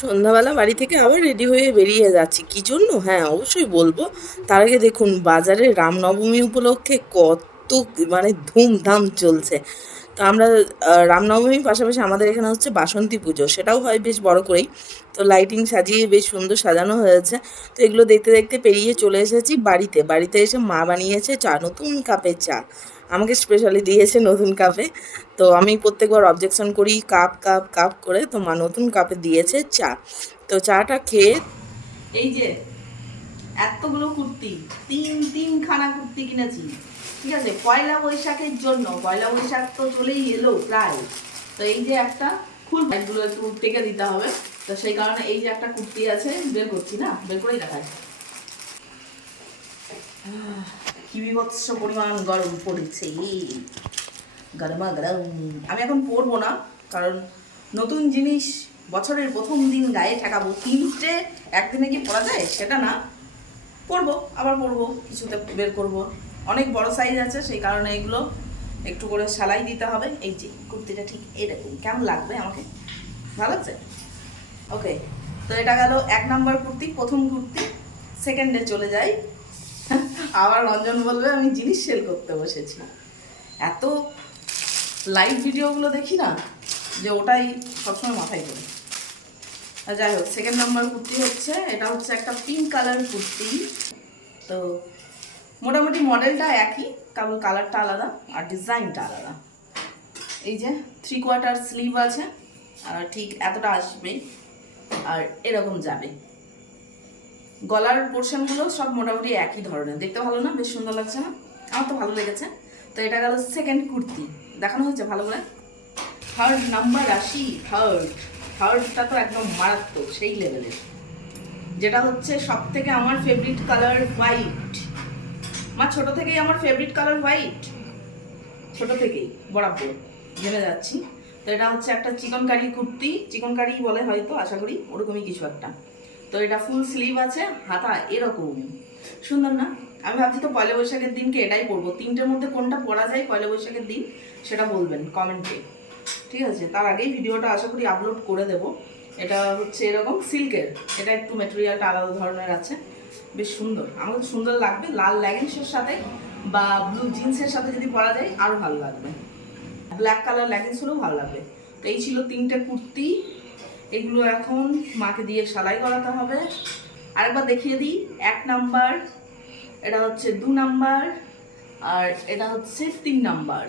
সন্ধ্যাবেলা বাড়ি থেকে আবার রেডি হয়ে বেরিয়ে যাচ্ছি কী জন্য, হ্যাঁ অবশ্যই বলবো। তার আগে দেখুন বাজারে রামনবমী উপলক্ষে কত মানে ধুমধাম চলছে। তো আমরা রামনবমীর পাশাপাশি আমাদের এখানে হচ্ছে বাসন্তী পুজো, সেটাও হয় বেশ বড় করেই। তো লাইটিং সাজিয়ে বেশ সুন্দর সাজানো হয়েছে। তো এগুলো দেখতে দেখতে পেরিয়ে চলে এসেছি বাড়িতে। বাড়িতে এসে মা বানিয়েছে চা, নতুন কাপের চা আমাকে স্পেশালি দিয়েছে নতুন কাপে। তো আমি প্রত্যেকবার অবজেকশন করি কাপ কাপ কাপ করে, তো মা নতুন কাপে দিয়েছে চা। তো চাটা খেয়ে এই যে এতগুলো কুর্তি, তিনখানা কুর্তি কিনেছি, ঠিক আছে, পয়লা বৈশাখের জন্য। পয়লা বৈশাখ তো চলেই এলো প্রায়। তো এই যে একটা এগুলো একটু টেকে দিতে হবে, তো সেই কারণে এই যে একটা কুর্তি আছে, বের করছি না, বের করেই দেখাই। কি বিভৎস পরিমাণ গরম পড়েছে, গরমা গরম। আমি এখন পরবো না, কারণ নতুন জিনিস বছরের প্রথম দিন গায়ে ঠেকাবো, তিনটে একদিনে কি পরা যায় সেটা না। পরবো, আবার পরবো, কিছুতে বের করবো। অনেক বড় সাইজ আছে, সেই কারণে এগুলো একটু করে সেলাই দিতে হবে। এই যে কুর্তিটা ঠিক এরকম, কেমন লাগবে আমাকে? ভালো লাগছে? ওকে, তো এটা গেল 1 নম্বর কুর্তি, প্রথম কুর্তি। সেকেন্ডে চলে যাই। আবার রঞ্জন বলবে আমি জিনিস সেল করতে বসেছি। এত লাইভ ভিডিওগুলো দেখি না, যে ওটাই সবসময় মাথায় পড়ে। যাই হোক, 2 নম্বর কুর্তি হচ্ছে, এটা হচ্ছে একটা পিঙ্ক কালার কুর্তি। তো মোটামুটি মডেলটা একই, কেবল কালারটা আলাদা আর ডিজাইনটা আলাদা। এই যে 3/4 স্লিভ আছে, আর ঠিক এতটা আসবে, আর এরকম যাবে। গলার পোর্শনগুলো সব মোটামুটি একই ধরনের, দেখতে ভালো না? বেশ সুন্দর লাগছে না? আমার তো ভালো লেগেছে। তো এটা গেল সেকেন্ড কুর্তি, দেখানো হচ্ছে ভালো করে। থার্ড নাম্বার আসি, থার্ডটা তো একদম মারাত্মক, সেই লেভেলের। যেটা হচ্ছে সব থেকে আমার ফেভারিট কালার হোয়াইট। ছোট থেকেই আমার ফেভারিট কালার হোয়াইট, ছোট থেকেই বরাবর জেনে যাচ্ছি। তো এটা হচ্ছে একটা চিকনকারি কুর্তি, চিকনকারি বলে হয়তো, আশা করি ওরকমই কিছু একটা। তো এটা ফুল স্লিভ আছে, হাতা এরকম সুন্দর না? আমি ভাবছি তো পয়লা বৈশাখের দিনকে এটাই পরবো। তিনটের মধ্যে কোনটা পরা যায় পয়লা বৈশাখের দিন সেটা বলবেন কমেন্টে, ঠিক আছে? তার আগেই ভিডিওটা আশা করি আপলোড করে দেব। এটা হচ্ছে এরকম সিল্কের, এটা একটু ম্যাটেরিয়ালটা আলাদা ধরনের আছে, বেশ সুন্দর। আমার সুন্দর লাগবে লাল লেগিংসের সাথে বা ব্লু জিন্সের সাথে যদি পরা যায় আরও ভালো লাগবে। ব্ল্যাক কালার লেগিংস হলেও ভালো লাগবে। তো এই ছিল 3টে কুর্তি। এগুলো এখন মাকে দিয়ে সেলাই করাতে হবে। আরেকবার দেখিয়ে দিই, 1 নাম্বার, এটা হচ্ছে 2 নাম্বার, আর এটা হচ্ছে 3 নাম্বার।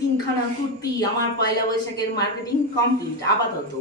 তিনখানা কুর্তি আমার পয়লা বৈশাখের মার্কেটিং কমপ্লিট আপাতত।